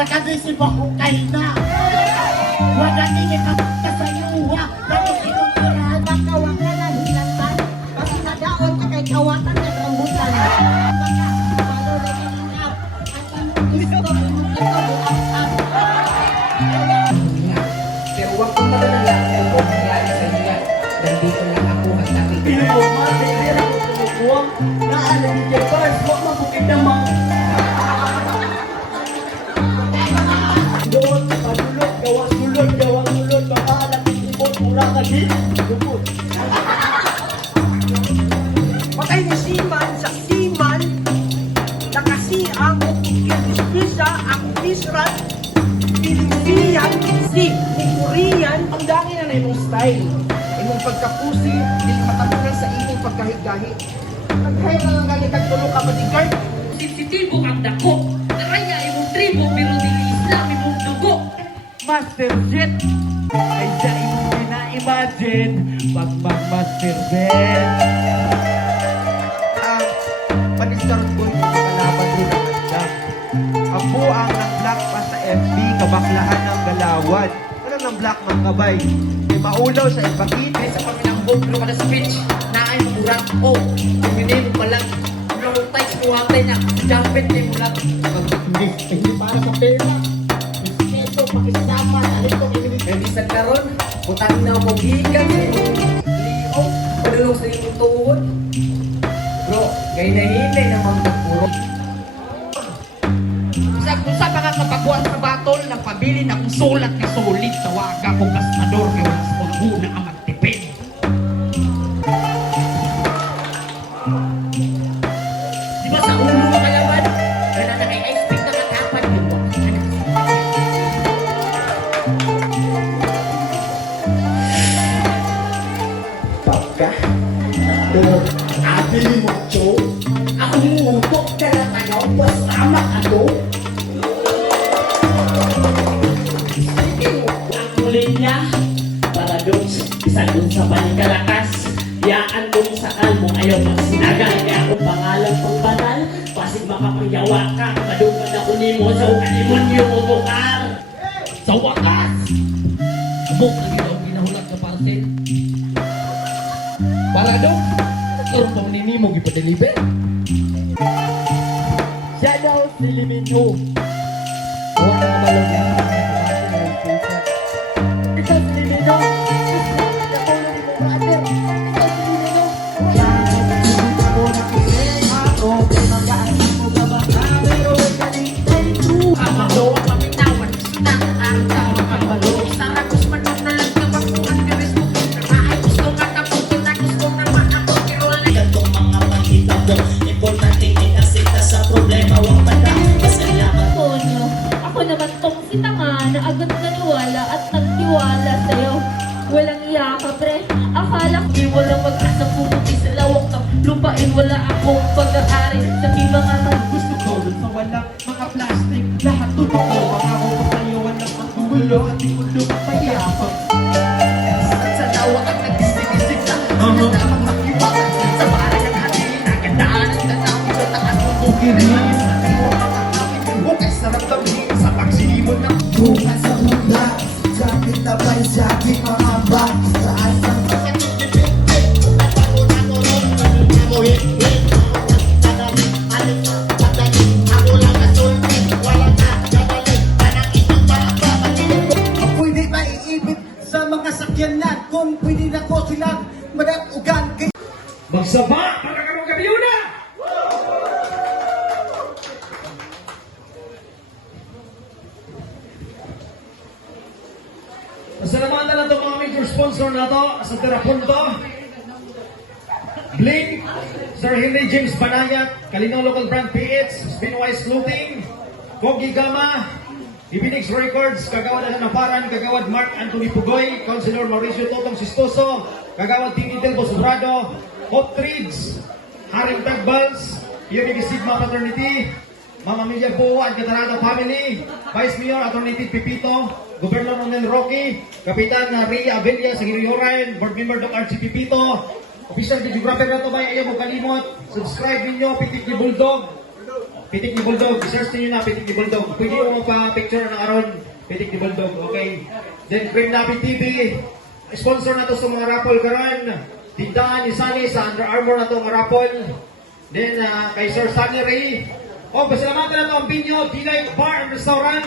Makagisip ako kay na. Wala nini kasayuha. Lagi sinungkirahan. Makawang ka na hilatan. Kasi nadaon ka kay kawatan at rambutan. Palo na ginap. At anong gusto mo ito buang-up. Pero huwag kong madalala kung huwag nangyari sa inyo. Nandito lang ako hanggang Pili mo, matitira ko tumubuang. Naalang ni Jebars. Huwag mabukid naman. Doon, padulot, gawang sulod, makahalang ibon, mura lagi, lupot. patay ni Siman sa Siman na kasi ang kindispisa ang Israel Pilipinian si Korean Ang dami na imong style. Imong pagkapusi, di matamunan sa imong pagkahig-gahi. Naghay na lang galit ang tulong ka bodyguard. Sensitibo ang dako. Naraya imong tribo pero dili Islam imong dugo. Master Jet ay siya imong gina-imagine pag mag-Master Jet. Ang pag-start ko yung kalaban rin ang andam. Ang buang ng black pa sa FB, kabaklaan ng galawad. Ano ng black mga kabay? May maulaw sa ipakit. Kaya sa paminambog pero kada speech na ay murang o. Puminin mo palang. Ano tayo suwatay niya. Jumpet ni mo lang. Hindi para sa pera. Respeto, pakisama, alin ko kinilig. Kaya bisan karon, butang na mo gikan sa imong liog. Padulong sa imong tuhod. Bro, gay na hinay naman magpuro. Sa mga kapagwan sa batol, nagpabili ng sulat na sulit. Tawaga kong gastador kaya wala sa pagkuna ang magtipid. Di ba sa ulo mga laban? Kaya na naka-expect na katapan yun. Pagka, doon, abili mo, Joe. Ako umutok ka na tayo, was tama ka, Joe. Ang linya, paradox, isa dun sa panikalakas. Yaan dun sa almo, ayaw magsinagal. Kaya akong pangalan pang banal, pasig makapagyawa ka. Madugad ako ni mo sa ukalimonyo mo bukar. Sa wakas! Amok na ginaw ginahulat sa parcel. Para daw, karoon daw nini mo gipadeliver. Siya daw si Liminho. Huwag na nabalog na. Ikaw si Liminho. Nakulong mo, brother. Ikaw si Liminho. Ako nakikinig ako. Magaan mo ba ba? Pero galing tayo. Amado ang paminawan, suna ang tao pagbalog. Sana kusman mo na lang kapag kuhan biris mo. Namahay gusto nga tapos na gusto naman ako. Pero lang Gantong mga pangitabo, importante itasita sa problema. Huwag banda, pasalamat. Ponyo, ako naman tong si Tanga na agad naniwala at nagtiwala sa'yo. Walang iya ka, pre. Akala ko di walang mag-asa pumuti sa lawak ng lupain. Wala akong pag-aari sa mga Gusto ko dun sa walang mga plastic. Lahat totoo, mga ako sa'yo walang maggugulo at di ko lumapayapang. sa dawa at nagdisig-isig sa namang makiwala. Sa parang ng hati, nagandaan ang tatawin sa taas mo bukirin. Sa tayo mga kapit, hukay sa ramdamin sa pagsilimon ng Bukas sa mula. Sakit na ba'y sakit mga ba? Saan sa pwede ba iibig sa mga sakyanan kung pwede na ko silang madatugan kay Magsaba para ka gabi na! Pasalamatan na itong mga major sponsor na ito sa Terapunto. Blink, Sir Henry James Banayat, Kalinaw Local Brand PH, Spinwise Looting, Kogi Gama, Ibinix Records, Kagawad Naparan, Kagawad Mark Anthony Pugoy, Councilor Mauricio Totong Sistoso, Kagawad Tini Del Bosobrado, Hope Trees, Haring Tagbals, Unity Sigma Fraternity, Mama Emilia Buwa at Catarata Family, Vice Mayor Atty. Pipito, Governor Ronel Roque, Kapitan Ria Avelia sa Girihoran, Board Member Dr. Archie Pipito, Official Videographer na ito ba ayaw mo kalimot, subscribe ninyo, Pitik ni Bulldog, Pitik ni Bulldog. Search niyo na, Pitik ni Bulldog. Pwede mo pa-picture ng aron. Pitik ni Bulldog, okay? Then, Green Lapid TV. Sponsor na to sa mga raffle karon. Tindahan ni Sunny sa Under Armour na to mga raffle. Then, kay Sir Sunny Ray. Pasalamatan na to ang Binyo, Delight Bar and Restaurant.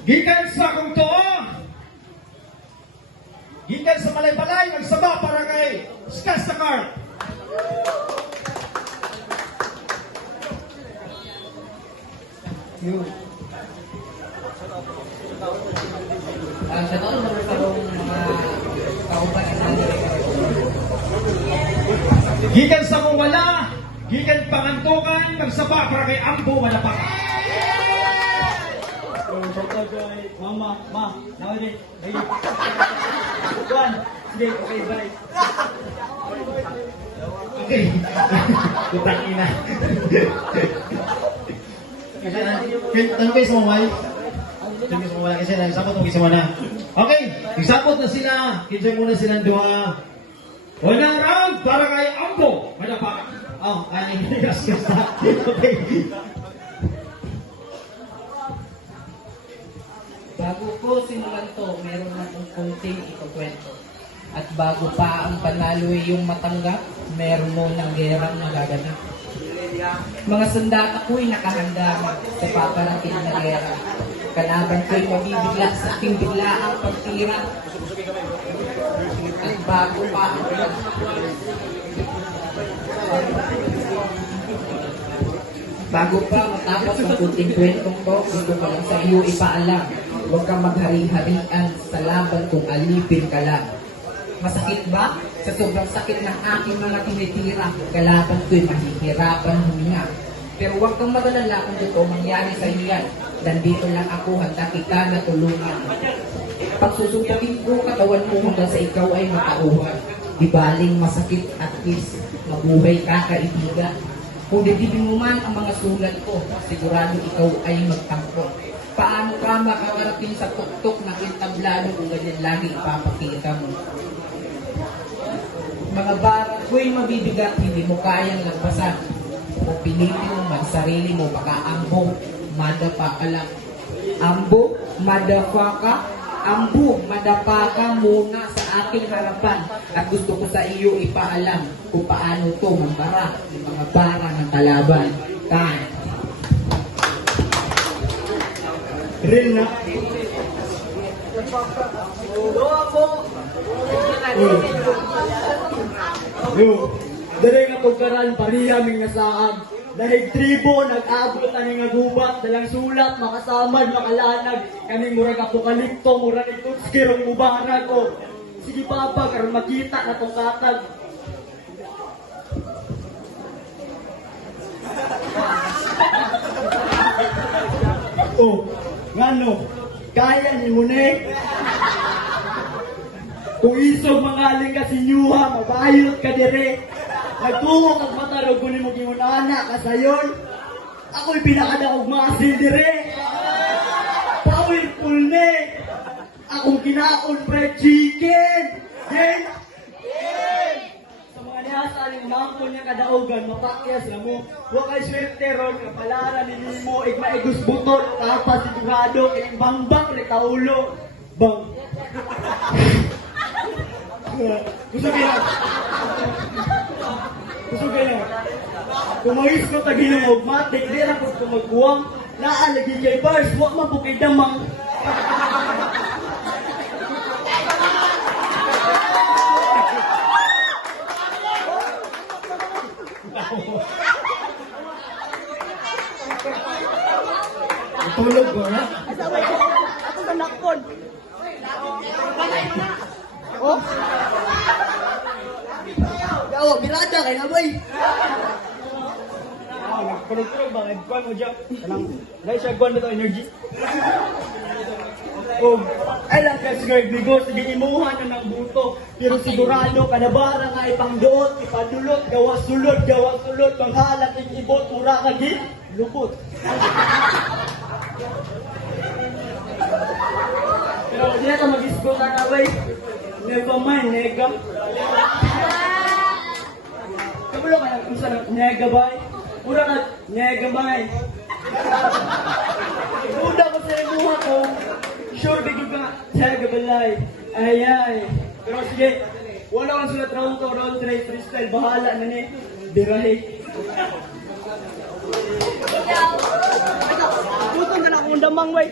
Gikan sa kong to, gikan sa Malay-Balay, magsaba para kay Skas Sakar. Yun. Sa taon naman sa mga kaupan ng Gikan sa kong wala, gikan pangantukan, magsaba para kay Ambo Malapak. Mama, nowadays, ay, Juan, sige, okay, bye. Okay. Putang ina. Tanong kayo sa mga wife. Tanong kayo sa mga wife kasi nagsapot mo isa na. Okay, nagsapot na sila. Kinsa muna silang duha. Unang round para kay Ambo. Madapak. Oh, aning gasgas na. Okay. Bago ko simulan to, meron akong konting ikukwento. At bago pa ang panalo ay yung matanggap, meron mo ng gerang magaganap. Mga sandata ko'y nakahanda sa paparating na gera. Kalaban ko'y mabibigla sa aking biglaang pagtira. At bago pa ang Bago pa matapos ang kunting kwentong to, gusto ko lang sa iyo ipaalam. Huwag kang maghari-harian sa laban kung alipin ka lang. Masakit ba? Sa sobrang sakit ng aking mga tinitira, kalaban ko'y mahihirapan huminga. Pero huwag kang magalala kung totoo mangyari sa iyo yan. Nandito lang ako, handa kita na tulungan. Pagsusumpagin ko katawan mo hanggang sa ikaw ay matauhan. Di baling masakit at least mabuhay ka kaibigan. Kung didibin mo man ang mga sulat ko, sigurado ikaw ay magtangko. Paano ka makakarating sa tuktok ng entablado kung ganyan lagi ipapakita mo? Mga bara ko'y mabibigat, hindi mo kayang lagpasan. Kung pilitin mo man sarili mo, baka ambo, madapa ka lang. Ambo, madapa ka? Ambo, madapa ka muna sa aking harapan. At gusto ko sa iyo ipaalam kung paano to mambara ng mga bara ng kalaban. Time. Real na. Yo, dere nga pagkaran pariya ming nasaag. Dahil tribo, nag-abot na nga gubat, dalang sulat, makasamad, makalanag, kaming murag apokalipto, murag itutskirong mubara ko. Sige papa, karon makita na tong katag. Oh, ngano, kaya ni mo ne? Kung isog mangaling ka sinyuha, mabayot ka dire. Nagtuho kag matarog kunin mo gimunana ka sayon. Ako'y pinakadakog masil dire. Powerful ne. Akong kinaon fried chicken. Then, sa mga nihasaling mangko niya kadaogan, mapakyas na mo. Huwag kay swerte ron, kapalaran ni mo, igmaigos buton, tapos sigurado, kay bangbang retaulo. Bang. Gusto kaya. Gusto kaya. Kung mahis ko taginong magmatik, di lang ko magbuwang, naalagi kay bars, huwag mabukay damang. Tulog ko na. Ako sa lakon. Oh. Yawa, birada kay na boy. Nagpulog-pulog ba? Nagkuhan mo dyan. Dahil siya kuhan na ito energy. Oh, ay lang kasi Greg Ligo, sige imuhan na ng buto. Pero sigurado, kanabara nga ipangdoot, ipadulot, gawas sulod, panghalat, ibot, mura ka di, lupot. Pero hindi na ito mag-isgo ka na, bay. Never mind, nega. Kamulo ka kung saan nyegabay. Mura ka nyegabay. Una ko sa imuha ko. Sure, bigyan ka nyegabay. Ay. Pero sige, wala kang sulat round to, round 3, freestyle. Bahala na ni. Birahe. Tutong ka na akong damang, way.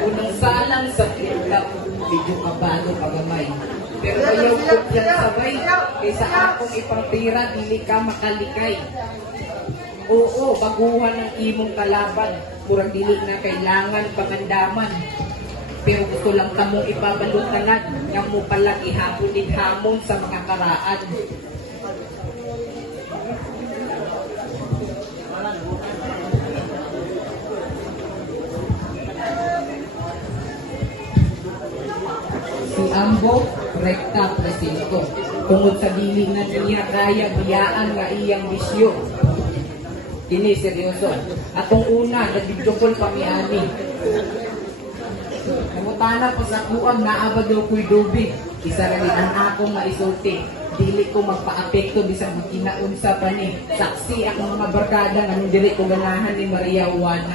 Unang salang sa kitlap, medyo kabado kagamay. Pero ayaw ko dyan sabay, kaysa akong ipangpira, dili ka makalikay. Oo, baguhan ng imong kalaban, murang dili na kailangan pangandaman. Pero gusto lang kamong ipabalutanan, nga mo palang ihapon din hamon sa mga karaan. Si Ambo, rekta presinto. Tungod sa dili nga niya kaya biyaan nga iyang bisyo. Kini seryoso. Atong una, nagbidyokol pamiani. Namutana pa sa kuang naabag daw ko'y dubig. Isa rin ang akong maisulti. Dili ko magpa-apekto bisang magkinaunsa pa ni. Saksi ang mga barkada nga nung dili ko ganahan ni Maria Juana.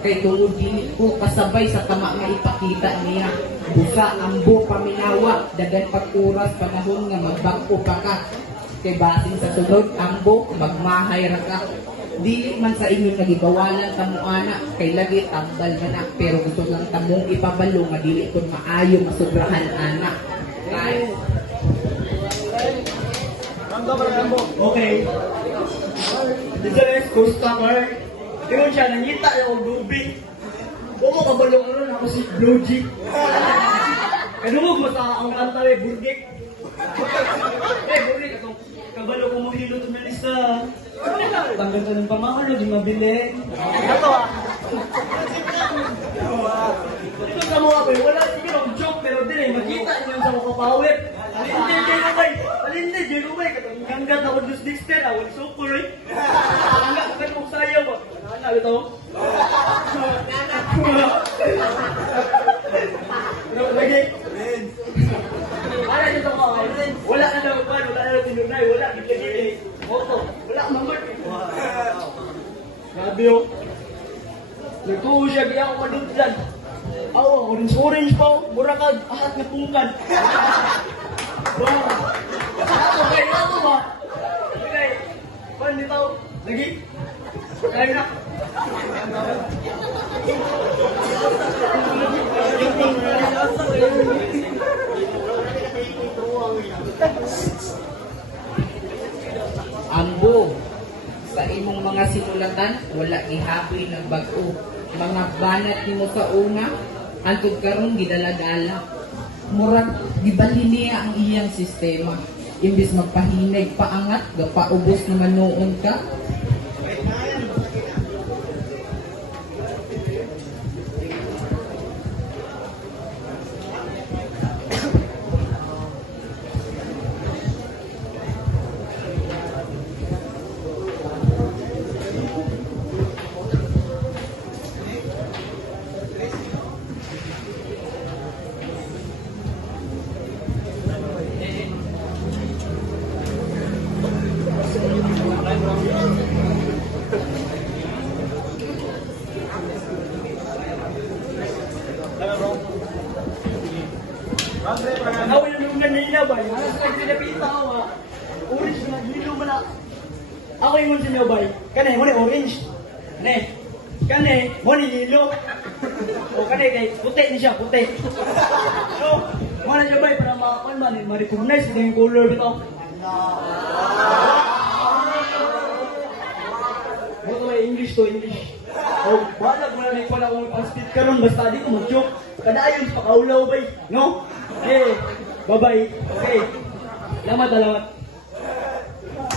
Kay tungod dili ko kasabay sa tama nga ipakita niya. Busa, ambo, paminawa, dagan pag-uras, panahon nga magbangko pa ka. Kay basin sa sunod, ambo, magmahay ra ka. Dili man sa inyo nagibawalan tamuana, kay lagi tambal man na. Pero gusto lang tamong ipabalo nga dili ko maayo masubrahan anak. Guys. Okay. Dito na yung customer. Tingnan siya, nangita yung dubi. Bumo kabalong ano, ako si Blue G. Kanumog mo sa ang kanta eh, burgik. Burgik, itong kabalo ko mo hilo ito na lisa. Tanggal ka ng pamahalo, di mabili. Ito ah. Ito sa mga ko, wala sige ng joke, pero din eh, makita niyo sa mga power. Alindi, Jay Rubay. Alindi, Jay Rubay. Hanggat ako dus Dexter, awal super eh. Hanggat ka mong sayaw ba? Ano ito? Lagi. Para dito ko, wala na daw ba? Wala na daw pinunay. Wala, bigla-gili. Moto. Wala kang mamart. Grabe yun. Nagtuho siya, kaya ako madudlan. Awa, orange pa. Burakag, ahat na pungkan. Wow. Ako, kaya na ito ba? Okay. Pan dito. Lagi. Kaya na. Ambo, sa imong mga sinulatan, wala ihapoy ng bag-o. Mga banat nimo sa una, antod karon gidala-dala. Murag gibali niya ang iyang sistema. Imbis magpahinag paangat, gapaubos naman noon ka. Ako yung nangyayina ba? Halos lang sinapita ako ha. Orange na, hilo mo na. Ako yung munsin niyo ba? Kane, mo orange. Kane, mo ni hilo. O kane, kay puti ni siya, puti. So, mo na niyo ba? Para makakuan ba? Ma-recognize ito yung color dito. Mo to English to English. O, balag mo na rin pala kung pang-speed ka ron. Basta di ko mag-joke. Kadayon sa pakaulaw ba? No? Okay. Bye-bye. Okay. Salamat.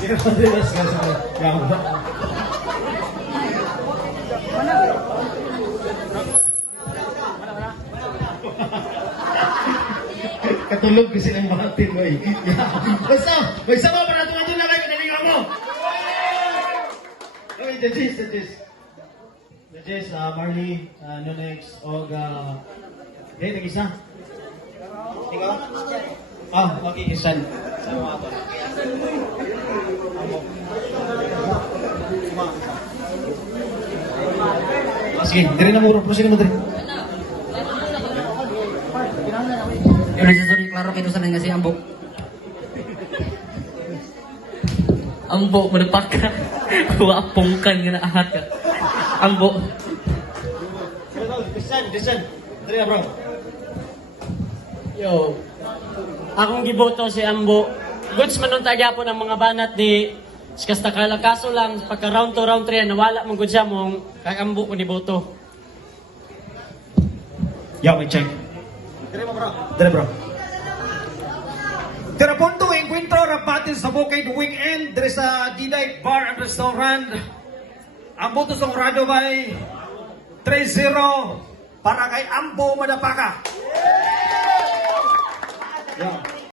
Let's go. Nakatulog kasi ng batin mo eh. Basta, may sama para tumatulog na kayo, nalingaw mo! Okay, the gist, Marley, Nonex, og, hey, nag-isa? Ikaw? Ah, okay, isan. Sama ako. Sige, dire na muro, proceed mo dire. Yung nagsasorry, klaro kito sa nga si Ambo. Ambo, madapak ka. Wapongkan nga na ahat ka. Ambo. Disan. Dire na bro. Yo, akong giboto si Ambo. Goods man nung tagya po ng mga banat ni Kasta Carla. Kaso lang, pagka round 2, round 3, nawala mong good siya mong kay Ambo ko ni boto. Yo, may check. Dire bro. Tira punto, encuentro, rapatin sa Bukid Weekend. Dire sa Diday Bar and Restaurant. Ang boto sa Rado by 3-0 para kay Ambo Madapaka.